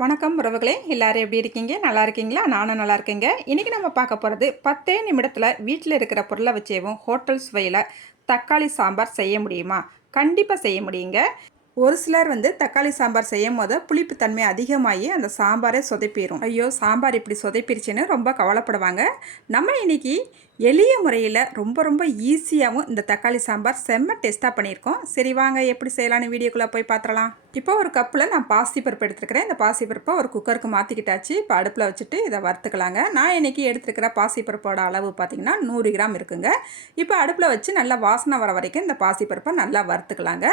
வணக்கம் உறவுகளே, எல்லாரும் எப்படி இருக்கீங்க? நல்லா இருக்கீங்களா? நானும் நல்லா இருக்கேங்க. இன்றைக்கி நம்ம பார்க்க போகிறது 10 நிமிடத்தில் வீட்டில் இருக்கிற பொருளை வச்சேவும் ஹோட்டல் சுவையில் தக்காளி சாம்பார் செய்ய முடியுமா? கண்டிப்பாக செய்ய முடியுங்க. ஒரு சிலர் தக்காளி சாம்பார் செய்யும் போது புளிப்பு தன்மை அதிகமாகி அந்த சாம்பாரே சொதப்பிடும். ஐயோ, சாம்பார் இப்படி சொதப்பிடுச்சுன்னு ரொம்ப கவலைப்படுவாங்க. நம்ம இன்னைக்கு எளிய முறையில் ரொம்ப ரொம்ப ஈஸியாகவும் இந்த தக்காளி சாம்பார் செம்ம டேஸ்ட்டாக பண்ணியிருக்கோம். சரி வாங்க, எப்படி செய்யலான்னு வீடியோக்குள்ளே போய் பார்த்துடலாம். இப்போ ஒரு கப்பில் நான் பாசிப்பருப்பு எடுத்துருக்கிறேன். இந்த பாசிப்பருப்பை ஒரு குக்கருக்கு மாற்றிக்கிட்டாச்சு. இப்போ அடுப்பில் வச்சுட்டு இதை வறுத்துக்கலாங்க. நான் இன்றைக்கி எடுத்துருக்கிற பாசிப்பருப்போட அளவு பார்த்திங்கன்னா 100 கிராம் இருக்குங்க. இப்போ அடுப்பில் வச்சு நல்லா வாசனை வர வரைக்கும் இந்த பாசிப்பருப்பை நல்லா வறுத்துக்கலாங்க.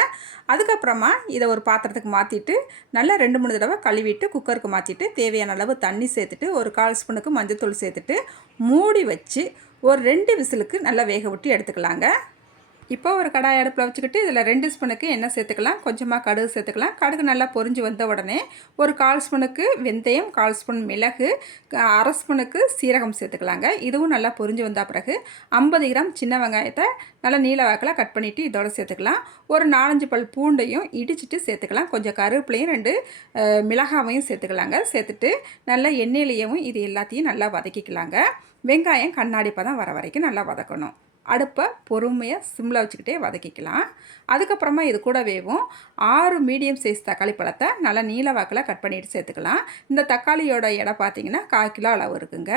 அதுக்கப்புறமா இதை ஒரு பாத்திரத்துக்கு மாற்றிட்டு நல்லா 2-3 தடவை கழுவிட்டு குக்கருக்கு மாற்றிட்டு தேவையான அளவு தண்ணி சேர்த்துட்டு ஒரு 1/4 ஸ்பூனுக்கு மஞ்சத்தூள் சேர்த்துட்டு மூடி வச்சு ஒரு 2 விசிலுக்கு நல்லா வேக விட்டு எடுத்துக்கலாங்க. இப்போ ஒரு கடாய் அடுப்பில் வச்சுக்கிட்டு இதில் 2 ஸ்பூனுக்கு எண்ணெய் சேர்த்துக்கலாம். கொஞ்சமாக கடுகு சேர்த்துக்கலாம். கடுகு நல்லா பொரிஞ்சு வந்த உடனே ஒரு 1/4 ஸ்பூனுக்கு வெந்தயம், 1/4 ஸ்பூன் மிளகு, 1/2 ஸ்பூனுக்கு சீரகம் சேர்த்துக்கலாங்க. இதுவும் நல்லா பொரிஞ்சு வந்த பிறகு 50 கிராம் சின்ன வெங்காயத்தை நல்லா நீல வாக்கில் கட் பண்ணிவிட்டு இதோடு சேர்த்துக்கலாம். ஒரு 4-5 பல் பூண்டையும் இடிச்சிட்டு சேர்த்துக்கலாம். கொஞ்சம் கருவேப்பிலையும் 2 மிளகாவையும் சேர்த்துக்கலாங்க. சேர்த்துட்டு நல்லா எண்ணெயிலையும் இது எல்லாத்தையும் நல்லா வதக்கிக்கலாங்க. வெங்காயம் கண்ணாடி பதம் வர வரைக்கும் நல்லா வதக்கணும். அடுப்பை பொறுமையாக சிம்மில் வச்சுக்கிட்டே வதக்கிக்கலாம். அதுக்கப்புறமா இது கூட வேவும் 6 மீடியம் சைஸ் தக்காளி பழத்தை நல்லா நீல வாக்கில் கட் பண்ணிவிட்டு சேர்த்துக்கலாம். இந்த தக்காளியோட எடை பார்த்திங்கன்னா 1/4 கிலோ அளவு இருக்குங்க.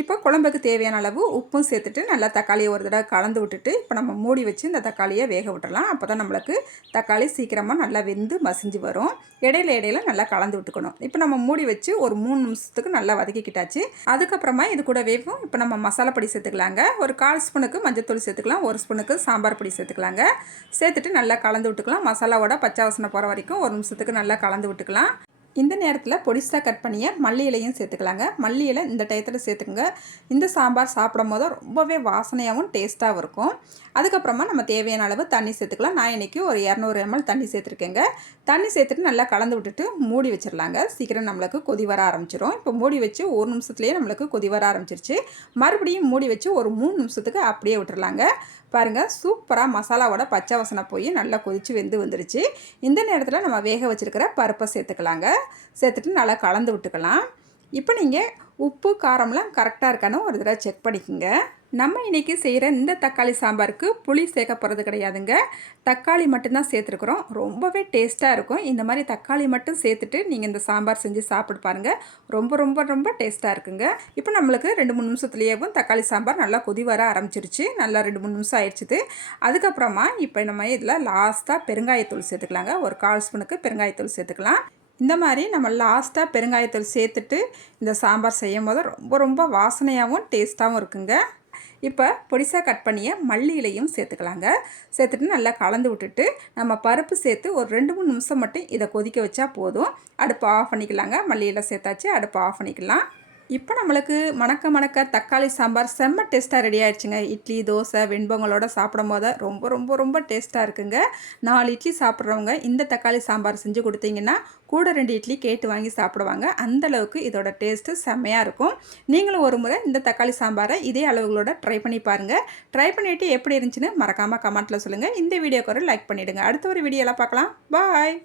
இப்போ குழம்புக்கு தேவையான அளவு உப்பும் சேர்த்துட்டு நல்லா தக்காளியை ஒரு தடவை கலந்து விட்டுட்டு இப்போ நம்ம மூடி வச்சு இந்த தக்காளியை வேக விட்டுறலாம். அப்போ தான் நம்மளுக்கு தக்காளி சீக்கிரமாக நல்லா வெந்து மசிஞ்சு வரும். இடையில நல்லா கலந்து விட்டுக்கணும். இப்போ நம்ம மூடி வச்சு ஒரு 3 நிமிஷத்துக்கு நல்லா வதக்கிக்கிட்டாச்சு. அதுக்கப்புறமா இது கூட வேவும் இப்போ நம்ம மசாலா பொடி சேர்த்துக்கலாங்க. ஒரு 1/4 ஸ்பூனுக்கு மஞ்சத்தூள் சேர்த்துக்கலாம். 1 ஸ்பூனுக்கு சாம்பார் பொடி சேர்த்துக்கலாங்க. சேர்த்துட்டு நல்லா கலந்து விட்டுக்கலாம். மசாலாவோட பச்சை வாசனை போகிற வரைக்கும் 1 நிமிஷத்துக்கு நல்லா கலந்து விட்டுக்கலாம். இந்த நேரத்தில் பொடிசாக கட் பண்ணிய மல்லி இலையும் சேர்த்துக்கலாங்க. மல்லி இலை இந்த டயத்தில் சேர்த்துக்குங்க. இந்த சாம்பார் சாப்பிடும் போது ரொம்பவே வாசனையாகவும் டேஸ்ட்டாகவும் இருக்கும். அதுக்கப்புறமா நம்ம தேவையான அளவு தண்ணி சேர்த்துக்கலாம். நான் இன்றைக்கி ஒரு 200 ml தண்ணி சேர்த்துருக்கேங்க. தண்ணி சேர்த்துட்டு நல்லா கலந்து விட்டுட்டு மூடி வச்சிடலாங்க. சீக்கிரம் நம்மளுக்கு கொதி வர ஆரம்பிச்சிடும். இப்போ மூடி வச்சு 1 நிமிஷத்துலேயே நம்மளுக்கு கொதி வர ஆரம்பிச்சிருச்சு. மறுபடியும் மூடி வச்சு ஒரு 3 நிமிஷத்துக்கு அப்படியே விட்டுறலாங்க. பாருங்கள், சூப்பராக மசாலாவோட பச்சை வாசனை போய் நல்லா கொதித்து வெந்து வந்துருச்சு. இந்த நேரத்தில் நம்ம வேக வச்சுருக்கிற பருப்பை சேர்த்துக்கலாங்க. சேர்த்துட்டு நல்லா கலந்து விட்டுக்கலாம். இப்போ நீங்கள் உப்பு காரம்லாம் கரெக்டாக இருக்கான்னு ஒரு தடவை செக் பண்ணிக்கோங்க. நம்ம இன்றைக்கி செய்கிற இந்த தக்காளி சாம்பாருக்கு புளி சேர்க்க போகிறது கிடையாதுங்க. தக்காளி மட்டும்தான் சேர்த்துருக்குறோம். ரொம்பவே டேஸ்ட்டாக இருக்கும். இந்த மாதிரி தக்காளி மட்டும் சேர்த்துட்டு நீங்கள் இந்த சாம்பார் செஞ்சு சாப்பிட்டு பாருங்கள். ரொம்ப ரொம்ப ரொம்ப டேஸ்ட்டாக இருக்குங்க. இப்போ நம்மளுக்கு 2-3 நிமிஷத்துலேயும் தக்காளி சாம்பார் நல்லா கொதி வர ஆரம்பிச்சிருச்சு. நல்லா 2-3 நிமிஷம் ஆயிடுச்சுது. அதுக்கப்புறமா இப்போ நம்ம இதில் லாஸ்ட்டாக பெருங்காயத்தூள் சேர்த்துக்கலாங்க. ஒரு 1/4 ஸ்பூனுக்கு பெருங்காயத்தூள் சேர்த்துக்கலாம். இந்த மாதிரி நம்ம லாஸ்ட்டாக பெருங்காயத்தூள் சேர்த்துட்டு இந்த சாம்பார் செய்யும் போது ரொம்ப ரொம்ப வாசனையாகவும் டேஸ்ட்டாகவும் இருக்குங்க. இப்போ பொடிசாக கட் பண்ணிய மல்லி இலையும் சேர்த்துக்கலாங்க. சேர்த்துட்டு நல்லா கலந்து விட்டுட்டு நம்ம பருப்பு சேர்த்து ஒரு 2-3 நிமிஷம் மட்டும் இதை கொதிக்க வச்சா போதும். அடுப்பு ஆஃப் பண்ணிக்கலாங்க. மல்லி இலை சேர்த்தாச்சு, அடுப்பு ஆஃப் பண்ணிக்கலாம். இப்போ நம்மளுக்கு மணக்க தக்காளி சாம்பார் செம்ம டேஸ்ட்டாக ரெடி ஆகிடுச்சுங்க. இட்லி, தோசை, வெண்பொங்கலோடு சாப்பிடும் போது ரொம்ப ரொம்ப ரொம்ப டேஸ்ட்டாக இருக்குங்க. 4 இட்லி சாப்பிட்றவங்க இந்த தக்காளி சாம்பார் செஞ்சு கொடுத்தீங்கன்னா கூட 2 இட்லி கேட்டு வாங்கி சாப்பிடுவாங்க. அந்தளவுக்கு இதோட டேஸ்ட்டு செம்மையாக இருக்கும். நீங்களும் ஒரு முறை இந்த தக்காளி சாம்பாரை இதே அளவுகளோட ட்ரை பண்ணி பாருங்கள். ட்ரை பண்ணிவிட்டு எப்படி இருந்துச்சுன்னு மறக்காமல் கமெண்ட்டில் சொல்லுங்கள். இந்த வீடியோக்கு ஒரு லைக் பண்ணிவிடுங்க. அடுத்த ஒரு வீடியோவில் பார்க்கலாம். பாய்.